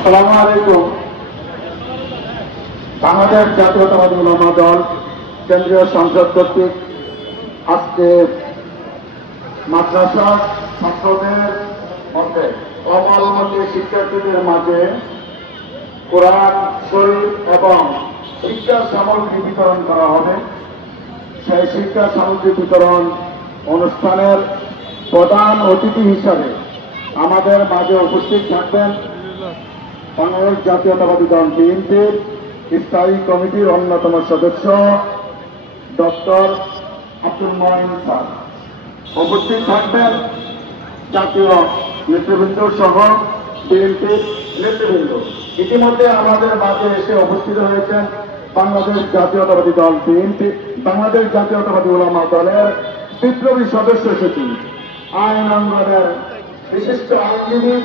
আসসালামু আলাইকুম। বাংলাদেশ জাতীয়তাবাদী উলামা দল কেন্দ্রীয় সংসদ কর্তৃক আজকে মাদ্রাসা ছাত্রদের মধ্যে অমালমী শিক্ষার্থীদের মাঝে কোরআন শরীফ এবং শিক্ষা সামগ্রী বিতরণ করা হবে। সেই শিক্ষা সামগ্রী বিতরণ অনুষ্ঠানের প্রধান অতিথি হিসাবে আমাদের মাঝে উপস্থিত থাকবেন বাংলাদেশ জাতীয়তাবাদী দল বিএনপির স্থায়ী কমিটির অন্যতম সদস্য ডক্টর আব্দুল মঈন স্যার। উপস্থিত থাকবেন জাতীয় নেতৃবৃন্দ সহ বিএনপির নেতৃবৃন্দ। ইতিমধ্যে আমাদের মাঝে এসে উপস্থিত হয়েছেন বাংলাদেশ জাতীয়তাবাদী দল বিএনপি, বাংলাদেশ জাতীয়তাবাদী উলামা দলের বিপ্লবী সদস্য সচিব, আইন অঙ্গনের বিশিষ্ট আইনজীবী